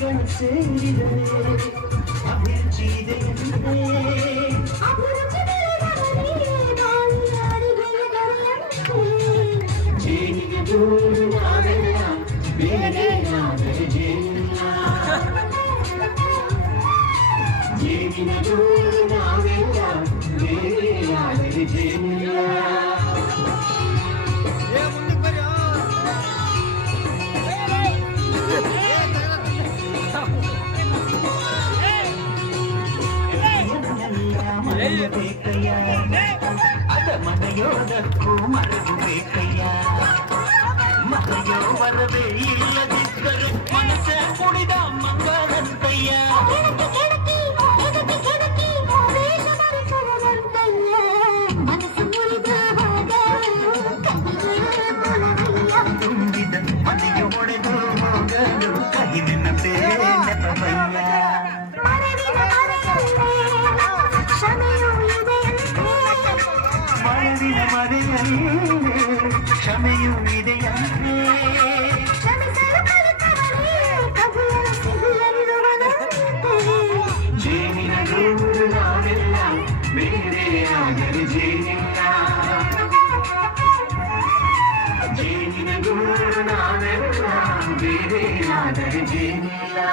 அபிருச்சிகள் சேரிலே அபிருச்சிதென்றே ஜீனிய ஜோடு வாழையா வேறே நாதே ஜீனியா ஜீனிய ஜோடு வாழையா வேறே ಬೇಕಯ್ಯ ಅದ ಮನೆಯೋದಕ್ಕೂ ಮರವು ಬೇಕಯ್ಯ ಮನೆಯೋ ವರವೇ ಇಲ್ಲದಿದ್ದರೆ ಮನಸ್ಸೇ ಕುಡಿದ மதியல்ல க்ஷமையும் இதயமே ஜீவின நூறு நாளெல்லாம் வேறே ஆகரு ஜீவினா ஜீவின நூறு நாளெல்லாம் வேறே ஆகரு ஜீவினா